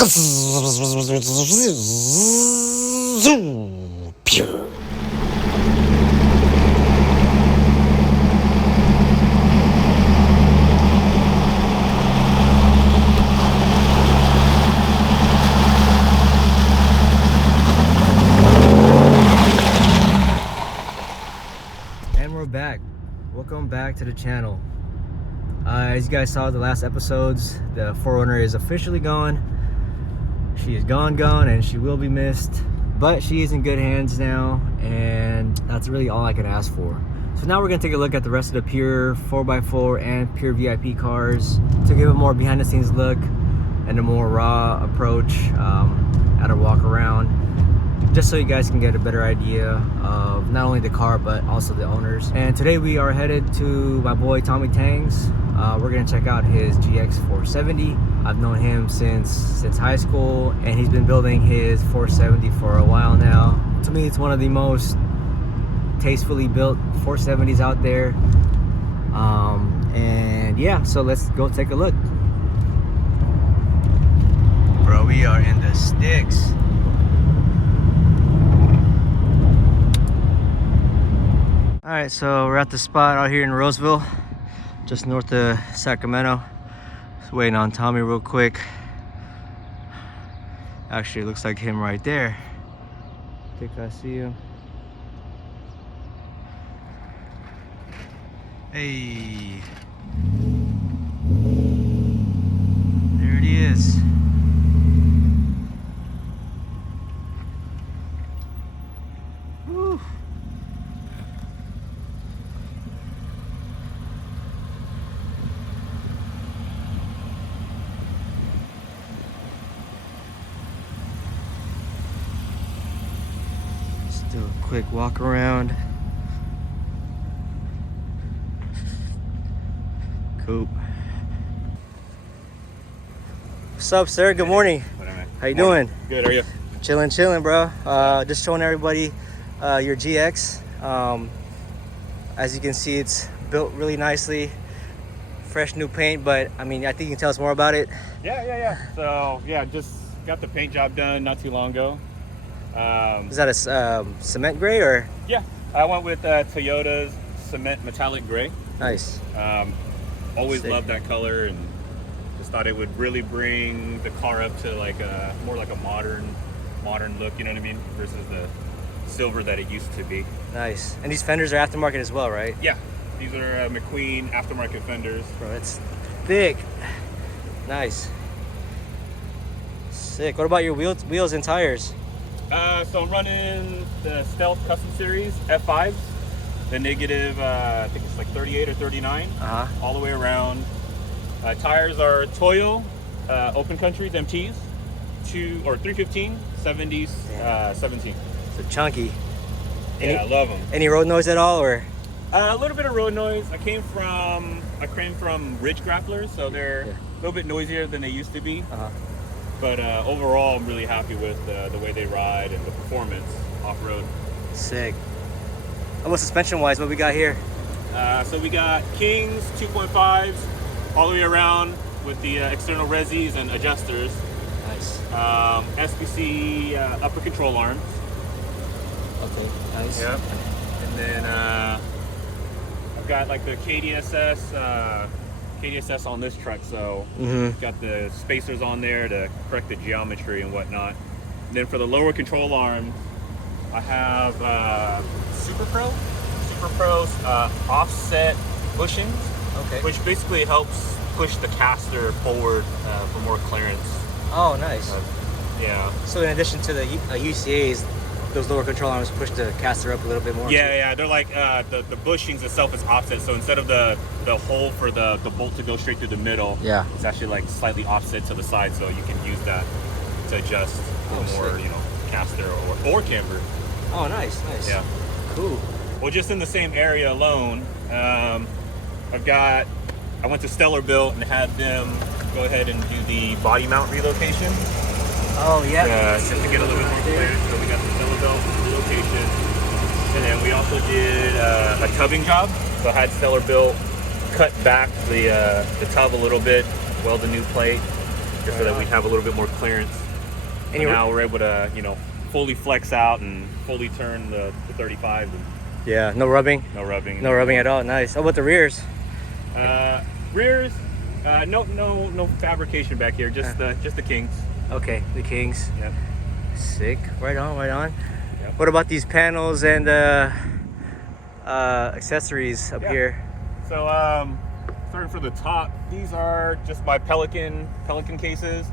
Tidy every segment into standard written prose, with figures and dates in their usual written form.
And we're back. Welcome back to the channel. As you guys saw the last episodes, the 4Runner is officially gone. She is gone, and she will be missed, but she is in good hands now, and that's really all I can ask for. So now we're going to take a look at the rest of the Pure 4x4 and Pure VIP cars to give a more behind the scenes look and a more raw approach at a walk around, just so you guys can get a better idea of not only the car but also the owners. And today we are headed to my boy Tommy Tang's. We're gonna check out his GX470. I've known him since high school, and he's been building his 470 for a while now. To me, it's one of the most tastefully built 470s out there. And yeah, so let's go take a look. Bro, we are in the sticks. All right, so we're at the spot out here in Roseville, just north of Sacramento. Just waiting on Tommy real quick. Actually, it looks like him right there. I think I see him. Hey, there it is. Woo. Do a quick walk around. Cool. What's up, sir? Good morning. What am I? How you doing? Good. How are you? Chilling, bro. Just showing everybody your GX. As you can see, it's built really nicely. Fresh new paint, but I mean, I think you can tell us more about it. Yeah. So yeah, just got the paint job done not too long ago. Is that a cement gray or? Yeah, I went with Toyota's cement metallic gray. Nice. Always Sick. loved that color, and just thought it would really bring the car up to like a more like a modern look. You know what I mean? Versus the silver that it used to be. Nice. And these fenders are aftermarket as well, right? Yeah, these are McQueen aftermarket fenders. Bro, it's thick. Nice. Sick. What about your wheels and tires? So I'm running the Stealth Custom Series F5s, the negative, I think it's like 38 or 39, all the way around. Tires are Toyo Open Countries MTs, 315, 70s, 17. So chunky. Yeah, I love them. Any road noise at all, or? A little bit of road noise. I came from Ridge Grapplers, so they're a little bit noisier than they used to be. But overall, I'm really happy with the way they ride and the performance off-road. Sick. How about suspension-wise, what we got here? So we got Kings 2.5s all the way around with the external resis and adjusters. Nice. SBC upper control arms. Okay, nice. Yep. And then I've got like the KDSS on this truck, so got the spacers on there to correct the geometry and whatnot. And then for the lower control arms, I have Super Pro's offset bushings, which basically helps push the caster forward for more clearance. Oh, nice. Yeah. So in addition to the UCAs, those lower control arms push the caster up a little bit more? Yeah, they're like the bushings itself is offset, so instead of the hole for the bolt to go straight through the middle, it's actually like slightly offset to the side, so you can use that to adjust for more, sick. caster or camber. Oh, nice. Yeah. Cool. Well, just in the same area alone, I went to Stellar Built and had them go ahead and do the body mount relocation. Oh, yeah. Just to get a little bit more clearance. So we got the Stellar Built relocation. And then we also did a tubbing job. So I had Stellar Built cut back the tub a little bit, weld a new plate, just so that we have a little bit more clearance. And now we're able to, you know, fully flex out and fully turn the 35. Yeah, no rubbing. No rubbing. No rubbing at all. Nice. How about the rears? Rears, no fabrication back here. Just the Kings. Okay, the Kings. Yep. Sick. Right on. Right on. Yep. What about these panels and accessories up here? So starting from the top, these are just my Pelican cases.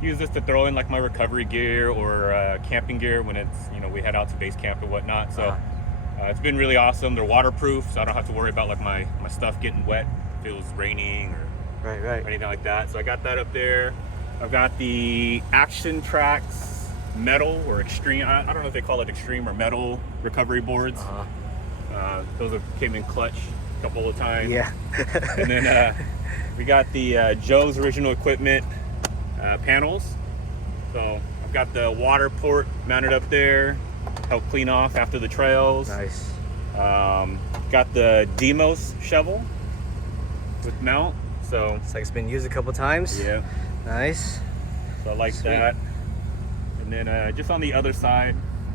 Use this to throw in like my recovery gear or camping gear when it's, you know, we head out to base camp and whatnot. So it's been really awesome. They're waterproof, so I don't have to worry about like my stuff getting wet if it was raining or anything like that. So I got that up there. I've got the Action Tracks metal or extreme, I don't know if they call it extreme or metal recovery boards. Those came in clutch a couple of times. Yeah. And then we got the Joe's Original Equipment panels. So I've got the water port mounted up there, help clean off after the trails. Nice. Got the Demos shovel with mount. So it's like it's been used a couple times. Yeah. Nice. So I like that. And then just on the other side,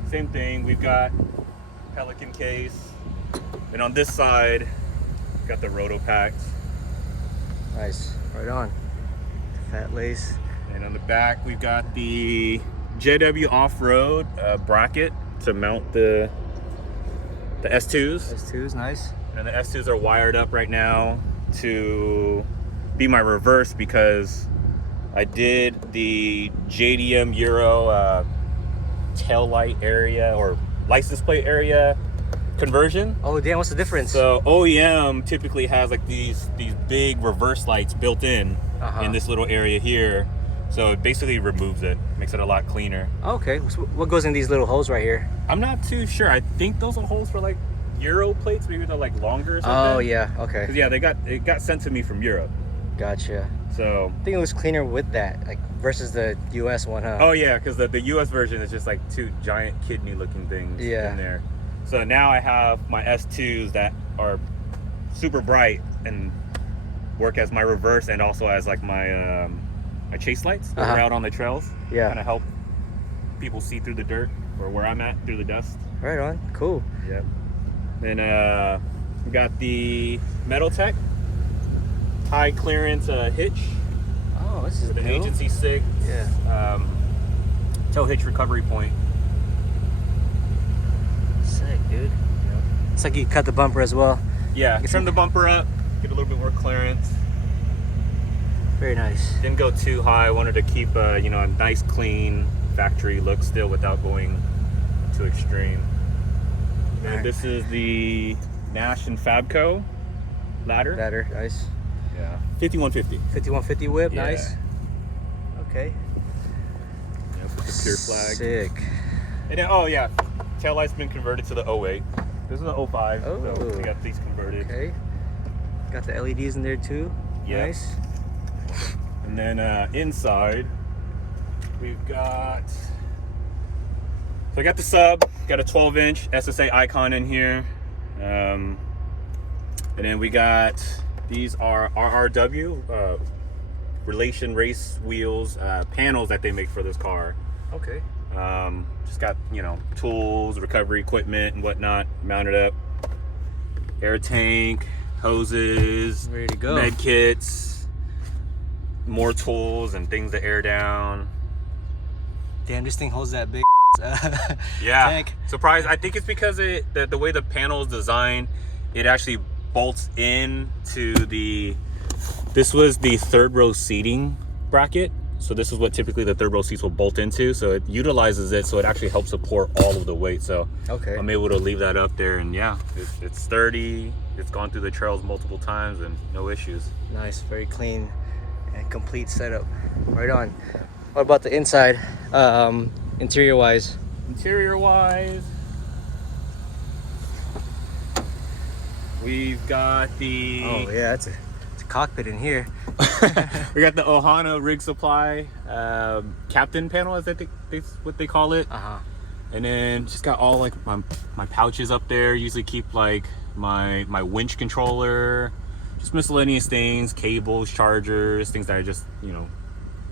same thing. We've got Pelican case. And on this side, got the Roto packs. Nice. Right on. Fat lace. And on the back, we've got the JW Off-Road bracket to mount the S2s. S2s, nice. And the S2s are wired up right now to be my reverse because I did the JDM Euro tail light area or license plate area conversion. Oh damn, what's the difference? So OEM typically has like these big reverse lights built in this little area here. So it basically removes it, makes it a lot cleaner. Okay, so what goes in these little holes right here? I'm not too sure. I think those are holes for like Euro plates, maybe they're like longer or something. Oh yeah, okay. 'Cause, yeah, it got sent to me from Europe. Gotcha. So I think it was cleaner with that, like versus the US one, huh? Oh yeah, because the US version is just like two giant kidney looking things in there. So now I have my S2s that are super bright and work as my reverse and also as like my my chase lights that are out on the trails. Yeah. Kind of help people see through the dirt or where I'm at through the dust. Right on. Cool. Yep. Then we got the Metal Tech high clearance hitch. Oh, this is the cool. Agency 6. Yeah. Tow hitch recovery point. Sick, dude. Yep. It's like you cut the bumper as well. Yeah, trim the bumper up, get a little bit more clearance. Very nice. Didn't go too high. Wanted to keep you know, a nice clean factory look still without going too extreme. And this is the Nash and Fabco ladder. Ladder, nice. Yeah. 5150. 5150 whip, Yeah. nice. Okay. Yeah, with the pure flag. Sick. And then, oh yeah, tail light's been converted to the 08. This is the 05. Oh. So we got these converted. Okay. Got the LEDs in there too. Yep. Nice. And then inside, we've got. So I got the sub, got a 12-inch SSA icon in here. And then we got, these are RRW, Relation Race Wheels panels that they make for this car. Okay. Just got, you know, tools, recovery equipment and whatnot mounted up. Air tank, hoses, Ready to go. med kits, more tools and things to air down. Damn, this thing holds that big Yeah, tank. surprised. I think it's because the way the panel is designed, it actually bolts in to the. This was the third row seating bracket, so this is what typically the third row seats will bolt into. So it utilizes it, so it actually helps support all of the weight. So okay, I'm able to leave that up there, and yeah, it's sturdy. It's gone through the trails multiple times and no issues. Nice, very clean and complete setup. Right on. What about the inside, interior wise? Interior wise, we've got the. Oh yeah, it's a cockpit in here. We got the Ohana Rig Supply captain panel, as I think that's what they call it. And then just got all like my pouches up there. Usually keep like my winch controller, just miscellaneous things, cables, chargers, things that I just, you know,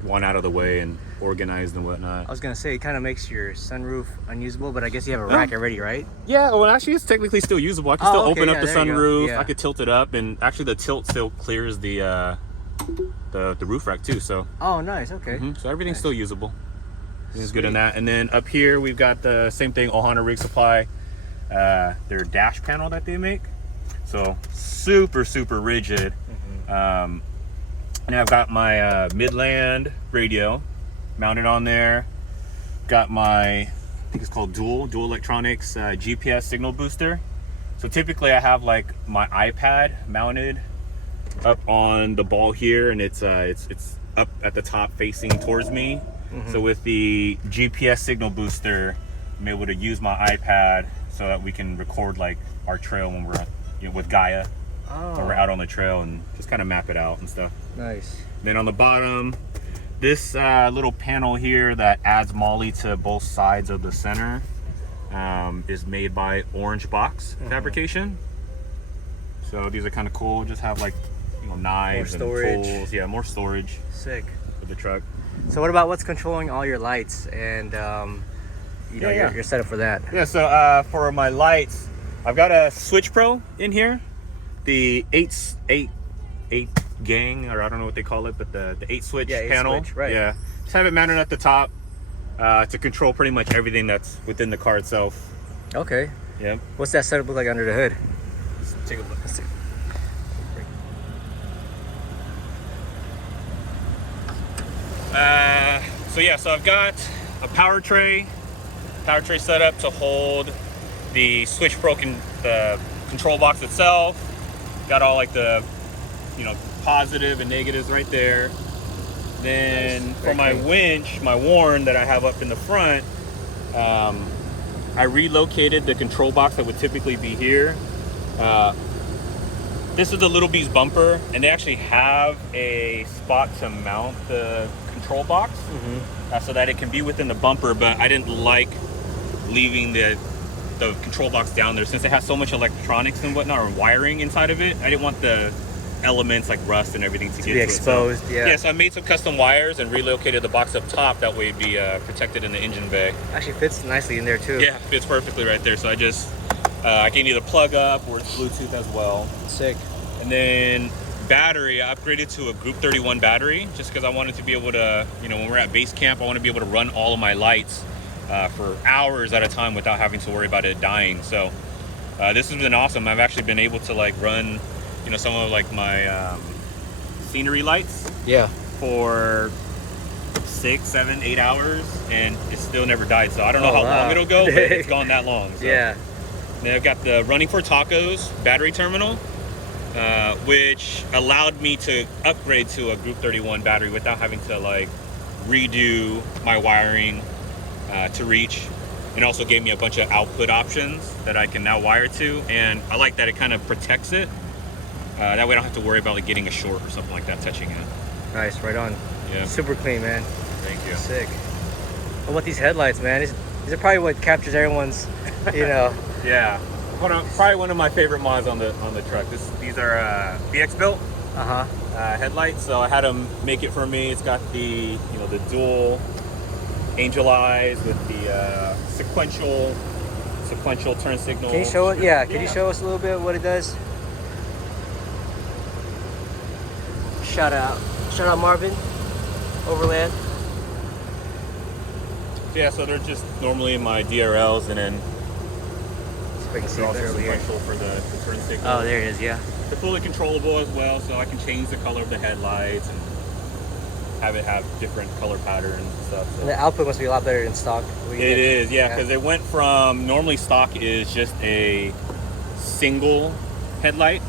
one out of the way and organized and whatnot. I was gonna say it kind of makes your sunroof unusable, but I guess you have a rack already, right? Yeah, well, actually, it's technically still usable. I can still open up the sunroof. Yeah. I could tilt it up, and actually, the tilt still clears the roof rack too. So. Oh, nice. Okay. So everything's still usable. Everything's good in that. And then up here, we've got the same thing, Ohana Rig Supply. Their dash panel that they make. So super rigid. And I've got my Midland radio mounted on there. Got my, I think it's called Dual Electronics GPS signal booster. So typically I have like my iPad mounted up on the ball here, and it's up at the top facing towards me. So with the GPS signal booster, I'm able to use my iPad so that we can record like our trail when we're with Gaia. When we're out on the trail, and just kind of map it out and stuff. Nice. Then on the bottom, this little panel here that adds molly to both sides of the center is made by Orange Box Fabrication. So these are kind of cool. Just have like, you know, knives and tools. Yeah, more storage. Sick. For the truck. So what about what's controlling all your lights and you know, your setup for that? Yeah. So for my lights, I've got a Switch Pro in here. The 8 gang, or I don't know what they call it, but the 8 switch panel. Switch, right. Yeah. Just have it mounted at the top to control pretty much everything that's within the car itself. Okay. Yeah. What's that setup look like under the hood? Let's take a look. Let's see. So I've got a power tray set up to hold the Switch Pro the control box itself. Got all like the, you know, positive and negatives right there. Then for my winch, my Warn that I have up in the front, I relocated the control box that would typically be here. This is the Little Beast bumper, and they actually have a spot to mount the control box so that it can be within the bumper, but I didn't like leaving the control box down there since it has so much electronics and whatnot, or wiring inside of it. I didn't want the elements like rust and everything to get be exposed. So, yeah, so I made some custom wires and relocated the box up top. That way it'd be protected in the engine bay. Actually fits nicely in there too. Yeah, fits perfectly right there. So I just I can either plug up or it's Bluetooth as well. Sick. And then battery, I upgraded to a Group 31 battery just because I wanted to be able to, you know, when we're at base camp, I want to be able to run all of my lights for hours at a time without having to worry about it dying. So this has been awesome. I've actually been able to like run, you know, some of like my scenery lights for 6, 7, 8 hours, and it still never died. So I don't know how long it'll go, but it's gone that long. So. Yeah. Then I've got the Running for Tacos battery terminal, which allowed me to upgrade to a Group 31 battery without having to like redo my wiring to reach, and also gave me a bunch of output options that I can now wire to, and I like that it kind of protects it. That way I don't have to worry about like getting a short or something like that touching it. Nice, right on. Yeah. Super clean, man. Thank you. Sick. What about these headlights, man? These are probably what captures everyone's, you know. Yeah. Probably one of my favorite mods on the truck. These are BX built headlights, so I had them make it for me. It's got the, you know, the dual angel eyes with the sequential turn signal. Can you show it? Yeah. Can you show us a little bit what it does? Shout out Marvin, Overland. Yeah, so they're just normally my DRLs, and then I can see they're also over here. sequential for the turn signal. Oh, there it is. Yeah. They're fully controllable as well, so I can change the color of the headlights and have it have different color patterns and stuff. So. And the output must be a lot better than stock. It is, yeah, because it went from, normally stock is just a single headlight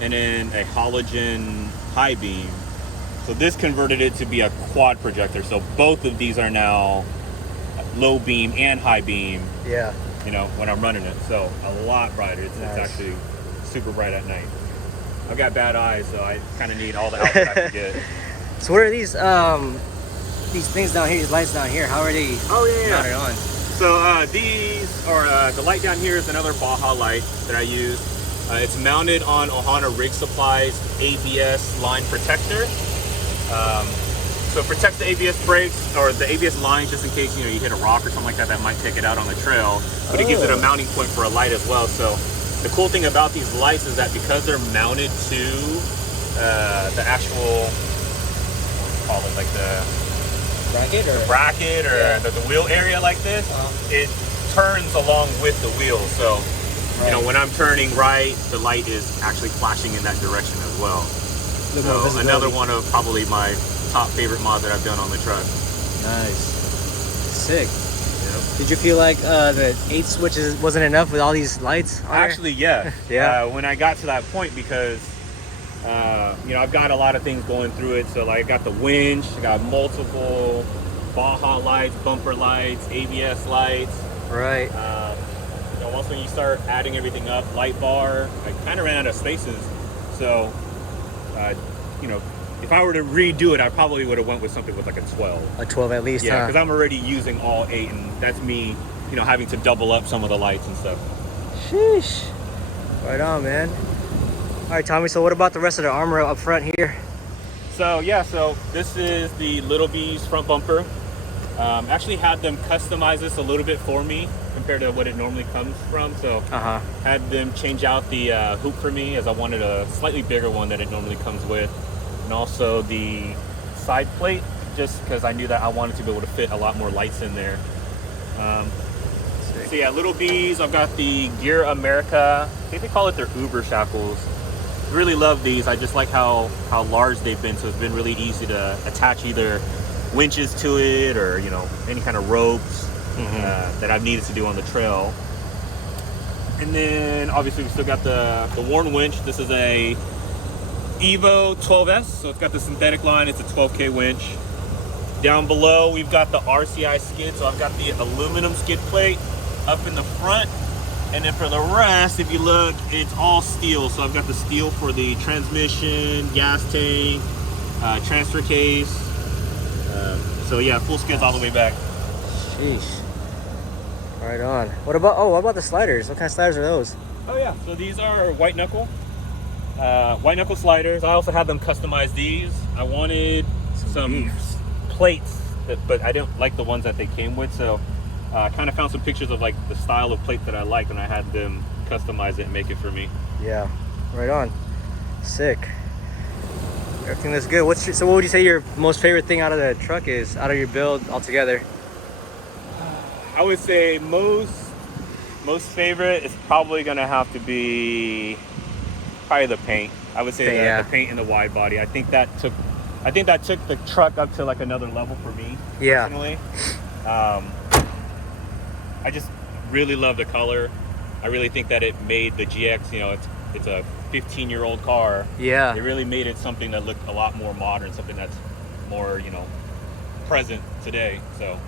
and then a halogen high beam. So this converted it to be a quad projector. So both of these are now low beam and high beam. Yeah. You know, when I'm running it. So a lot brighter. It's actually super bright at night. I've got bad eyes, so I kind of need all the output I can get. So what are these things down here, these lights down here? How are they mounted on? So these are, the light down here is another Baja light that I use. It's mounted on Ohana Rig Supply's ABS line protector. So it protects the ABS brakes or the ABS lines just in case, you know, you hit a rock or something like that that might take it out on the trail. But it gives it a mounting point for a light as well. So the cool thing about these lights is that because they're mounted to the actual, what do you call it, like the bracket or the wheel area like this, it turns along with the wheel. So you know, when I'm turning right, the light is actually flashing in that direction as well. So another one of probably my top favorite mods that I've done on the truck. Nice. Sick. Yep. Did you feel like the 8 switches wasn't enough with all these lights on Actually, yeah. Yeah. When I got to that point, because you know, I've got a lot of things going through it. So like I got the winch, I got multiple Baja lights, bumper lights, ABS lights. Right. You know, once when you start adding everything up, light bar, I kind of ran out of spaces. So, you know, if I were to redo it, I probably would have went with something with like a 12. A 12 at least, Yeah, because I'm already using all 8, and that's me, you know, having to double up some of the lights and stuff. Sheesh. Right on, man. All right, Tommy, so what about the rest of the armor up front here? So, yeah, so this is the Little B's front bumper. Actually had them customize this a little bit for me compared to what it normally comes from. So had them change out the hoop for me, as I wanted a slightly bigger one than it normally comes with. And also the side plate, just because I knew that I wanted to be able to fit a lot more lights in there. So yeah, Little B's, I've got the Gear America, I think they call it their Uber shackles. Really love these. I just like how large they've been, so it's been really easy to attach either winches to it or, you know, any kind of ropes that I've needed to do on the trail. And then obviously we still got the worn winch. This is a Evo 12S, so it's got the synthetic line. It's a 12K winch. Down below we've got the RCI skid, so I've got the aluminum skid plate up in the front, and then for the rest, if you look, it's all steel. So I've got the steel for the transmission, gas tank, transfer case. So yeah, full skids all the way back. Sheesh. Right on. What about the sliders? What kind of sliders are those? Oh yeah, so these are white knuckle sliders. I also had them customize these. I wanted some plates, but I didn't like the ones that they came with. So I kind of found some pictures of like the style of plate that I liked, and I had them customize it and make it for me. Yeah, right on. Sick. Everything looks good. So what would you say your most favorite thing out of the truck is, out of your build altogether? I would say most favorite is probably gonna have to be probably the paint. I would say the paint and the wide body. I think that took the truck up to like another level for me. Yeah. Personally. I just really love the color. I really think that it made the GX, you know, it's a 15-year-old car. Yeah. It really made it something that looked a lot more modern, something that's more, you know, present today. So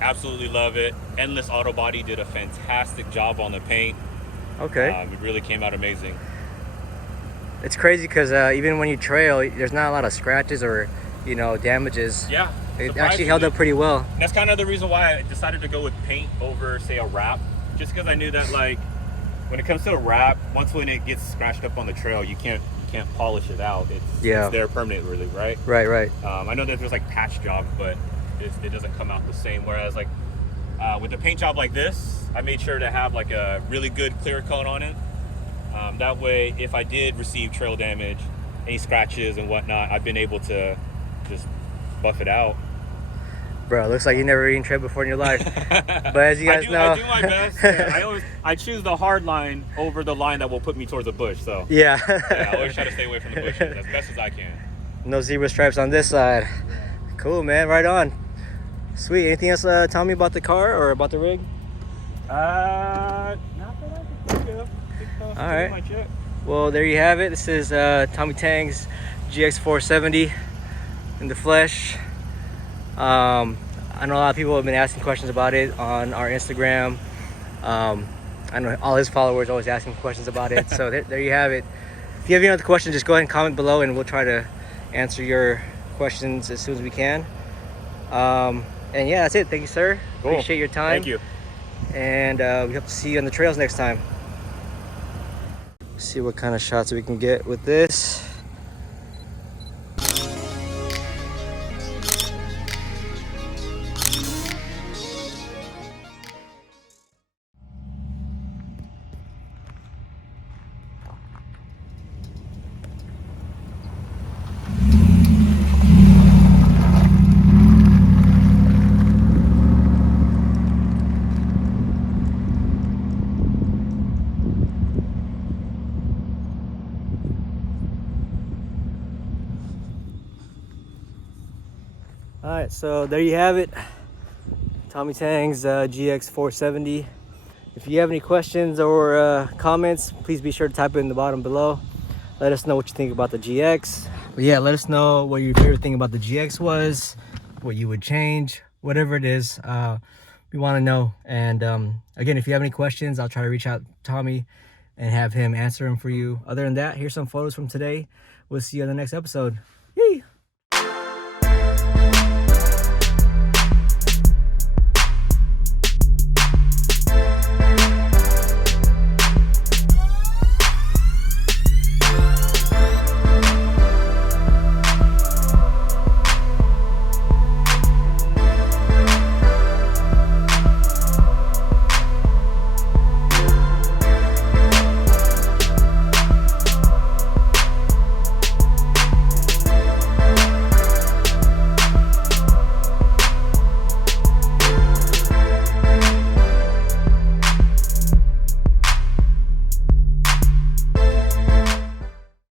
absolutely love it. Endless Auto Body did a fantastic job on the paint. Okay. It really came out amazing. It's crazy because even when you trail, there's not a lot of scratches or, you know, damages. Yeah. It actually held up pretty well. That's kind of the reason why I decided to go with paint over, say, a wrap. Just because I knew that, like, when it comes to a wrap, when it gets scratched up on the trail, you can't polish it out. It's there permanently, right? Right. I know that there's like patch jobs, but it doesn't come out the same. Whereas like with a paint job like this, I made sure to have like a really good clear coat on it. That way, if I did receive trail damage, any scratches and whatnot, I've been able to just buff it out. Bro, looks like you never eaten trail before in your life. But as you guys know, I do my best. I choose the hard line over the line that will put me towards a bush. So yeah, I always try to stay away from the bushes as best as I can. No zebra stripes on this side. Cool, man. Right on. Sweet. Anything else tell me about the car or about the rig? Not that I can think of. All right. Well, there you have it. This is Tommy Tang's GX470 in the flesh. I know a lot of people have been asking questions about it on our Instagram. I know all his followers are always asking questions about it. So there you have it. If you have any other questions, just go ahead and comment below and we'll try to answer your questions as soon as we can. And yeah, that's it. Thank you, sir. Cool. Appreciate your time. Thank you. And we hope to see you on the trails next time. See what kind of shots we can get with this. right, so there you have it. Tommy Tang's GX470. If you have any questions or comments, please be sure to type it in the bottom below. Let us know what you think about the GX. But yeah, let us know what your favorite thing about the GX was, what you would change, whatever it is. We want to know. And again, if you have any questions, I'll try to reach out to Tommy and have him answer them for you. Other than that, here's some photos from today. We'll see you on the next episode. Yay!